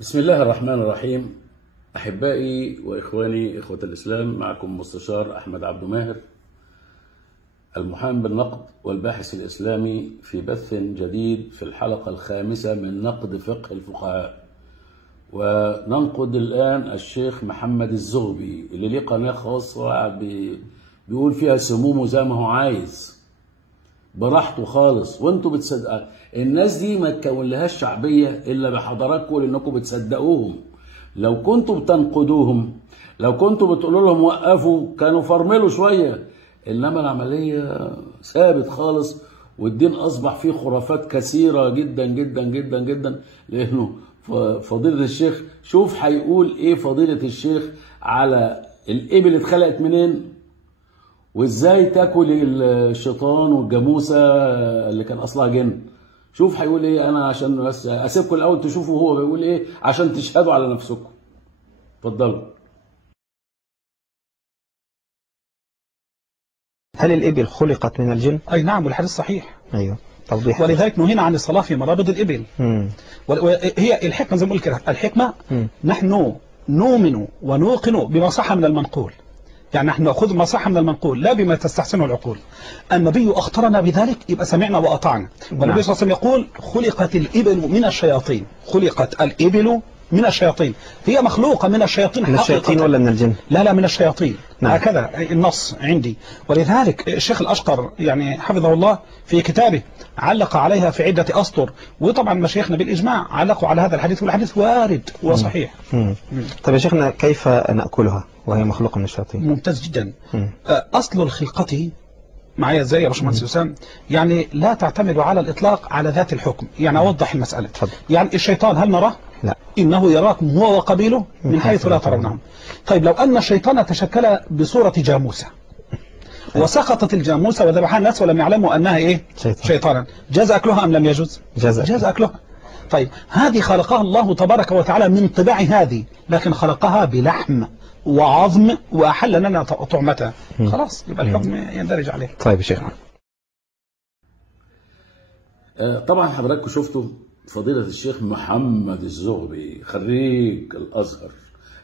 بسم الله الرحمن الرحيم. أحبائي وإخواني إخوة الإسلام، معكم مستشار أحمد عبد ماهر، المحامي بالنقد والباحث الإسلامي، في بث جديد في الحلقة الخامسة من نقد فقه الفقهاء. وننقد الآن الشيخ محمد الزغبي اللي ليه قناة خاصة بيقول فيها سمومه زي ما هو عايز براحته خالص، وانتوا بتصدقوا. الناس دي ما تكون لهاش شعبيه الا بحضراتكم، لانكم بتصدقوهم. لو كنتوا بتنقدوهم، لو كنتوا بتقولوا لهم وقفوا، كانوا فرملوا شويه. انما العمليه ثابت خالص، والدين اصبح فيه خرافات كثيره جدا جدا جدا جدا. لانه فضيله الشيخ، شوف هيقول ايه فضيله الشيخ على الابل اتخلقت منين، وازاي تاكل الشيطان والجاموسه اللي كان اصلها جن. شوف هيقول ايه. انا عشان بس اسيبكم الاول تشوفوا هو بيقول ايه عشان تشهدوا على نفسكم. اتفضلوا. هل الإبل خلقت من الجن؟ أي نعم، والحديث صحيح. أيوه، توضيح. ولذلك نهينا عن الصلاة في مرابض الإبل. وهي الحكمة زي ما بقول كده، الحكمة نحن نؤمن ونوقن بما صح من المنقول. يعني نحن نأخذ ما صح من المنقول لا بما تستحسنه العقول. النبي أخطرنا بذلك، يبقى سمعنا وأطعنا. والنبي صلى الله عليه وسلم يقول: خلقت الإبل من الشياطين. خلقت الإبل من الشياطين، هي مخلوقة من الشياطين. من الشياطين ولا من الجن؟ لا، من الشياطين. نعم. هكذا النص عندي. ولذلك الشيخ الأشقر يعني حفظه الله في كتابه علق عليها في عدة أسطر، وطبعا مشايخنا بالإجماع علقوا على هذا الحديث، والحديث وارد وصحيح. طيب يا شيخنا، كيف نأكلها وهي مخلوقة من الشياطين؟ ممتاز جدا. أصل الخلقة معايا ازاي يا باشمهندس وسام؟ يعني لا تعتمد على الإطلاق على ذات الحكم. يعني أوضح المسألة. تفضل. يعني الشيطان هل نراه؟ لا. إنه يراكم هو وقبيله من حيث لا ترونهم. طيب لو أن الشيطان تشكل بصورة جاموسة، وسقطت الجاموسة وذبحها الناس ولم يعلموا أنها إيه؟ شيطانا، جاز أكلها أم لم يجوز؟ جاز أكلها. طيب هذه خلقها الله تبارك وتعالى من طباع هذه، لكن خلقها بلحم وعظم وأحل لنا طعمتها. خلاص يبقى الحكم يندرج عليه. طيب يا شيخنا، طبعا حضراتكم شفتوا فضيلة الشيخ محمد الزغبي خريج الأزهر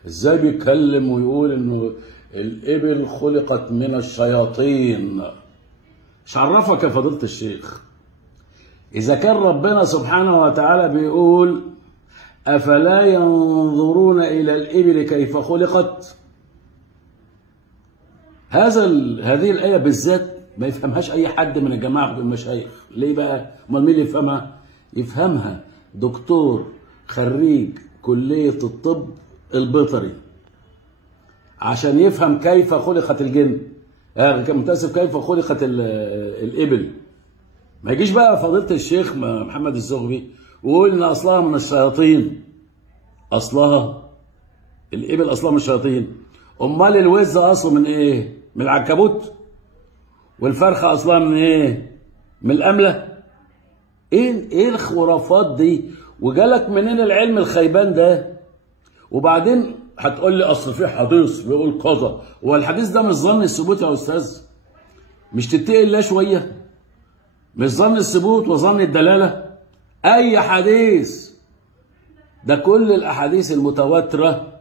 ازاي بيتكلم ويقول انه الإبل خلقت من الشياطين. مش عرفك يا فضيلة الشيخ؟ إذا كان ربنا سبحانه وتعالى بيقول: أفلا ينظرون إلى الإبل كيف خلقت، هذه الآية بالذات ما يفهمهاش أي حد من الجماعة المشايخ. ليه بقى؟ أمال مين اللي يفهمها؟ يفهمها دكتور خريج كلية الطب البيطري، عشان يفهم كيف خلقت الجن، متأسف، كيف خلقت الإبل. ما يجيش بقى فضيلة الشيخ محمد الزغبي ويقول إن أصلها من الشياطين. أصلها الإبل أصلها من الشياطين. أمال الوز أصله من إيه؟ من العنكبوت؟ والفرخة أصلها من إيه؟ من الأملة؟ إيه الخرافات دي؟ وجالك منين العلم الخيبان ده؟ وبعدين هتقول لي أصل في حديث بيقول كذا. هو الحديث ده مش ظن الثبوت يا أستاذ؟ مش تتقي الله شوية؟ مش ظن الثبوت وظن الدلالة؟ أي حديث ده، كل الأحاديث المتواترة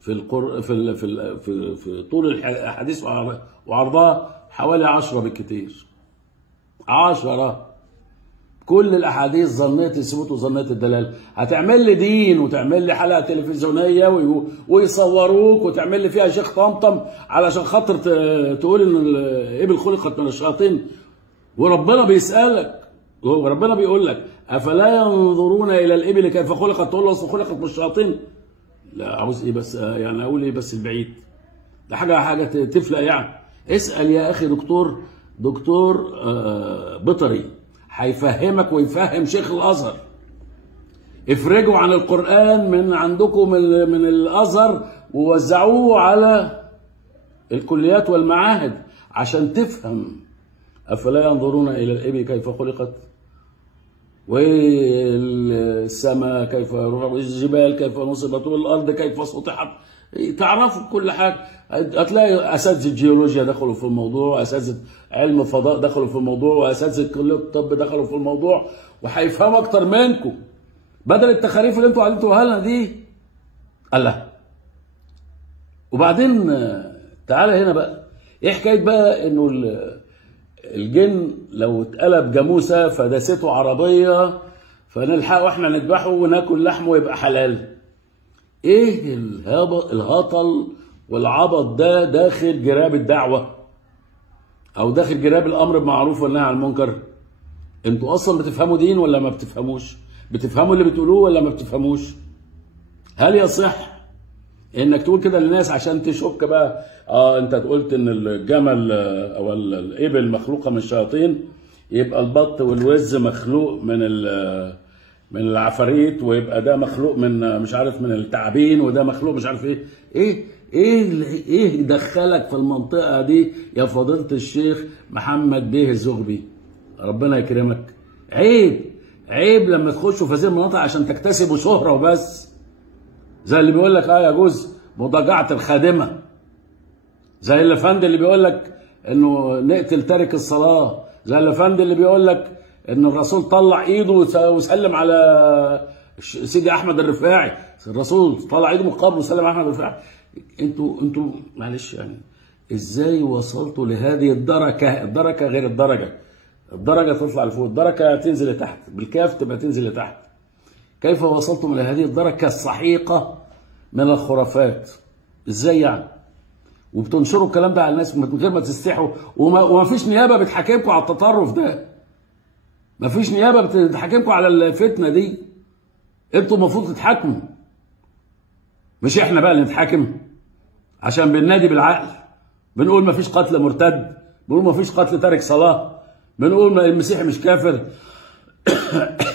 في طول الأحاديث وعرضها حوالي 10 بالكتير. 10. كل الأحاديث ظنية الثبوت وظنية الدلالة. هتعمل لي دين وتعمل لي حلقة تلفزيونية ويصوروك وتعمل لي فيها شيخ طمطم علشان خاطر تقول إن الإبل خلقت من الشياطين، وربنا بيسألك وربنا بيقول لك: أفلا ينظرون إلى الإبل كيف خلقت، تقول له أصل خلقت من الشياطين؟ لا، عاوز إيه بس؟ يعني أقول إيه بس البعيد؟ ده حاجة تفلق يعني. اسأل يا أخي دكتور بيطري هيفهمك ويفهم شيخ الأزهر. افرجوا عن القرآن من عندكم من الأزهر ووزعوه على الكليات والمعاهد عشان تفهم. أفلا ينظرون إلى الإبل كيف خلقت، والسماء كيف رفعت، والجبال كيف نصبت، والأرض كيف سطحت. تعرفوا كل حاجة. هتلاقي أساتذة الجيولوجيا دخلوا في الموضوع، أساتذة علم الفضاء دخلوا في الموضوع، وأساتذة كلية الطب دخلوا في الموضوع، وهيفهموا أكتر منكم. بدل التخاريف اللي انتوا قاعدين تقولوها لنا دي. الله. وبعدين تعالى هنا بقى، ايه حكايه بقى انه الجن لو اتقلب جاموسه فداسته عربيه فنلحقه واحنا نذبحه وناكل لحمه ويبقى حلال؟ ايه الهطل والعبط ده داخل جراب الدعوه او داخل جراب الامر بالمعروف والنهي عن المنكر؟ انتوا اصلا بتفهموا دين ولا ما بتفهموش؟ بتفهموا اللي بتقولوه ولا ما بتفهموش؟ هل يصح انك تقول كده للناس عشان تشك بقى انت قلت ان الجمل او الابل مخلوقه من الشياطين، يبقى البط والوز مخلوق من العفاريت، ويبقى ده مخلوق من مش عارف من التعابين، وده مخلوق مش عارف ايه دخلك في المنطقه دي يا فضيله الشيخ محمد بيه الزغبي؟ ربنا يكرمك. عيب لما تخشوا في هذه المناطق عشان تكتسبوا شهره وبس. زي اللي بيقول لك يجوز مضاجعه الخادمه، زي الافندي اللي بيقول لك انه نقتل تارك الصلاه، زي الافندي اللي بيقول لك ان الرسول طلع ايده وسلم على سيدي احمد الرفاعي، الرسول طلع ايده من القبر وسلم على احمد الرفاعي. انتوا معلش يعني ازاي وصلتوا لهذه الدركه؟ الدركه غير الدرجه تطلع لفوق، الدركه تنزل لتحت، بالكاف تبقى تنزل لتحت. كيف وصلتم الى هذه الدركه السحيقه من الخرافات؟ ازاي يعني؟ وبتنشروا الكلام ده على الناس من غير ما تستحوا، وما فيش نيابه بتحاكمكم على التطرف ده. ما فيش نيابه بتحاكمكم على الفتنه دي. انتوا المفروض تتحاكموا، مش احنا بقى اللي نتحاكم عشان بننادي بالعقل، بنقول ما فيش قتل مرتد، بنقول ما فيش قتل تارك صلاه، بنقول المسيحي مش كافر.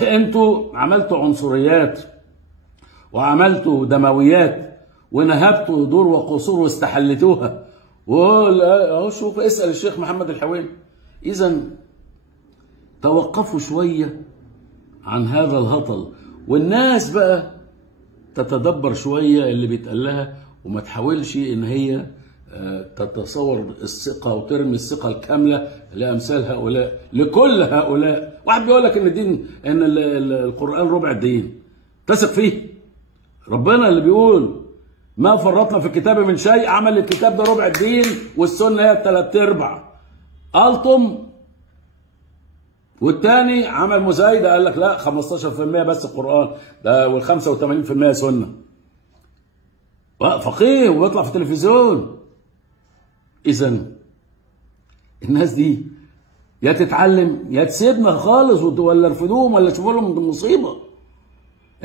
انتوا عملتوا عنصريات وعملتوا دمويات ونهبتوا دور وقصور واستحلتوها. اهو شوف، اسال الشيخ محمد الحويني. اذا توقفوا شويه عن هذا الهطل، والناس بقى تتدبر شويه اللي بيتقال لها، وما تحاولش ان هي تتصور الثقه وترمي الثقه الكامله لامثال هؤلاء، لكل هؤلاء. واحد بيقول لك ان الدين، ان القران ربع الدين، تثق فيه؟ ربنا اللي بيقول ما فرطنا في الكتاب من شيء، عمل الكتاب ده ربع الدين والسنه هي الثلاث ارباع. قالتم والتاني عمل مزايده، قال لك لا 15% بس القران ده وال85% سنه. فقيه وبيطلع في التلفزيون. اذا الناس دي يا تتعلم يا تسيبنا خالص، ولا ارفضوهم ولا تشوفوا لهم مصيبه.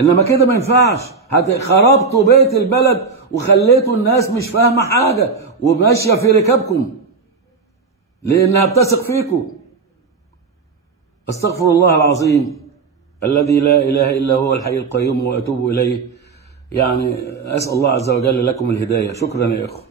انما كده ما ينفعش. خربتوا بيت البلد وخليتوا الناس مش فاهمه حاجه وماشيه في ركابكم لانها بتثق فيكم. استغفر الله العظيم الذي لا اله الا هو الحي القيوم واتوب اليه. يعني اسال الله عز وجل لكم الهدايه. شكرا يا اخوه.